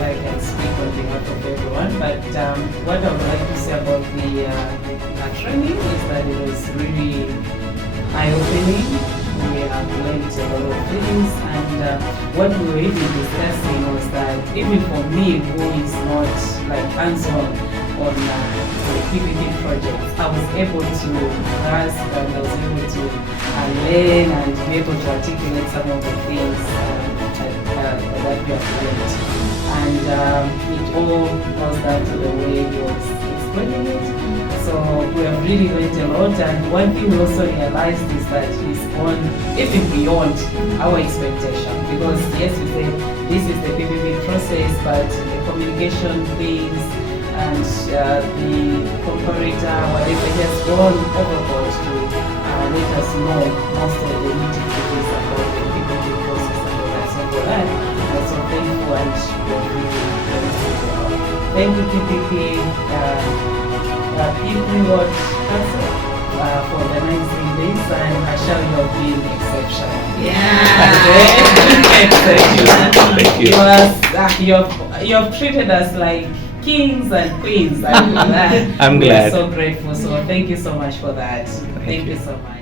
that I can speak on behalf of everyone. But what I would like to say about the training is that it was really eye-opening. We have learned a lot of things, and what we were even discussing was that even for me, who is not like hands-on on the PPP projects, I was able to grasp and I was able to learn and be able to articulate some of the things that we have learned. And it all goes down to the way he was explaining it. So we have really learned a lot, and one thing we also realized is that he's gone even beyond our expectation, because yes, we say this is the PPP process, but the communication things and the comparator, whatever, has gone overboard to let us know most of the nitty-gritties about the PPP process and all that. So for that, I'm so thankful, and we're really thank you, PPP. People what for organizing this, and I shall you have been exceptional. Thank you. You have treated us like kings and queens. I'm glad. We're so grateful. So thank you so much for that. Thank you so much.